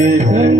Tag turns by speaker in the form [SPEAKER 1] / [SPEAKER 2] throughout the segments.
[SPEAKER 1] Amen.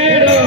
[SPEAKER 1] Yeah.